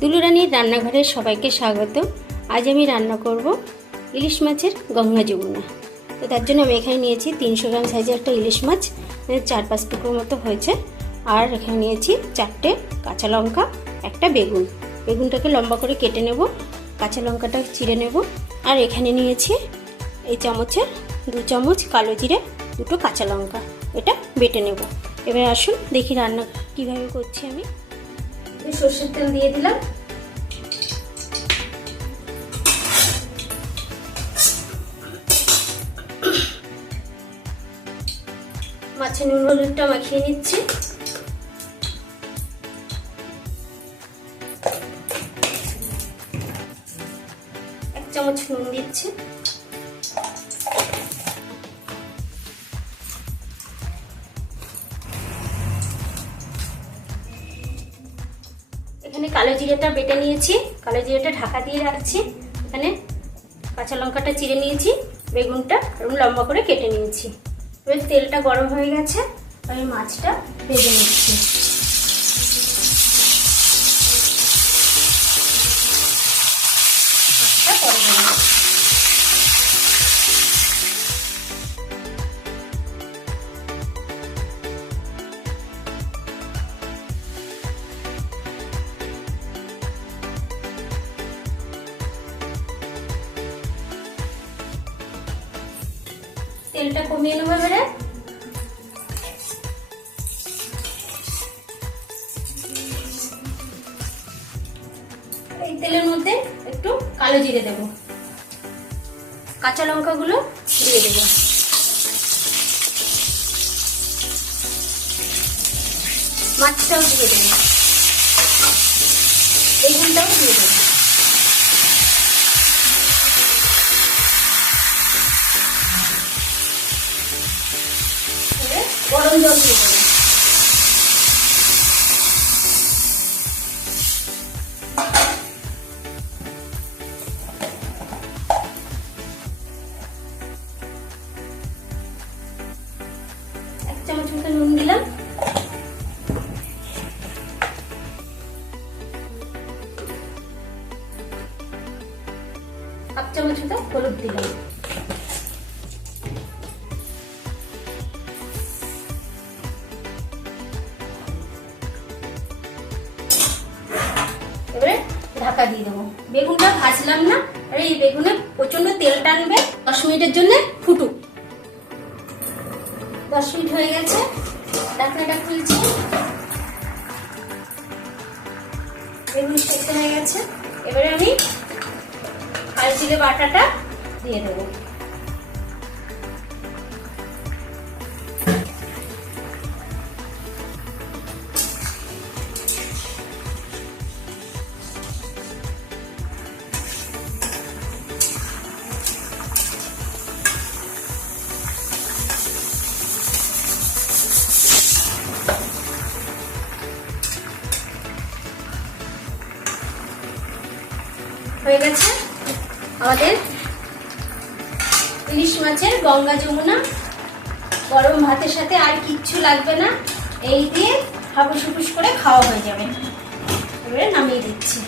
দুলুরানির রান্নাঘরে সবাইকে স্বাগত। আজ আমি রান্না করব ইলিশ মাছের গঙ্গা যমুনা। তো তার জন্য আমি এখানে নিয়েছি তিনশো গ্রাম সাইজের একটা ইলিশ মাছ চার পাঁচ টুকরোর মতো হয়েছে। আর এখানে নিয়েছি চারটে কাঁচা লঙ্কা, একটা বেগুন। বেগুনটাকে লম্বা করে কেটে নেব, কাঁচা লঙ্কাটা চিড়ে নেব। আর এখানে নিয়েছি এই চামচের দু চামচ কালো জিরে, দুটো কাঁচা লঙ্কা। এটা বেটে নেব। এবার আসুন দেখি রান্না কীভাবে করছি আমি। এই সর্ষের তেল দিয়ে দিলাম। মাছের নুন হলুদটা মাখিয়ে নিচ্ছি। এক চামচ নুন দিচ্ছি। এখানে কালো জিরেটা বেটে নিয়েছি। কালো জিরেটা ঢাকা দিয়ে রাখছি। এখানে কাঁচা লঙ্কাটা চিড়ে নিয়েছি, বেগুনটা এরকম লম্বা করে কেটে নিয়েছি। এবার তেলটা গরম হয়ে গেছে আমি মাছটা ভেজে নিচ্ছি। তেলটা কমিয়ে নেব এবারে। এই তেলের মধ্যে একটু কালো জিরে দেব। কাঁচা লঙ্কাগুলো দিয়ে দেব। মাছটাও দিয়ে দেব। বেগুনটাও দিয়ে দেবো। গরম জল দিয়ে নুন দিলাম। হলুদ দিলাম। ঢাকা দিয়ে দেবো। বেগুনটা ভাজলাম না, আর এই বেগুনে প্রচণ্ড তেল টানবে। দশ মিনিটের জন্য ফুটুক। দশ মিনিট হয়ে গেছে, ঢাকনাটা খুলছি। বেগুন সেদ্ধ হয়ে গেছে। এবারে আমি হালচিলে বাটাটা দিয়ে দেবো। হয়ে গেছে। আমাদের ইলিশ মাছের গঙ্গা যমুনা। গরম ভাতের সাথে আর কিচ্ছু লাগবে না। এই দিয়ে হাবুস হুপুস করে খাওয়া হয়ে যাবে। এবারে নামিয়ে দিচ্ছি।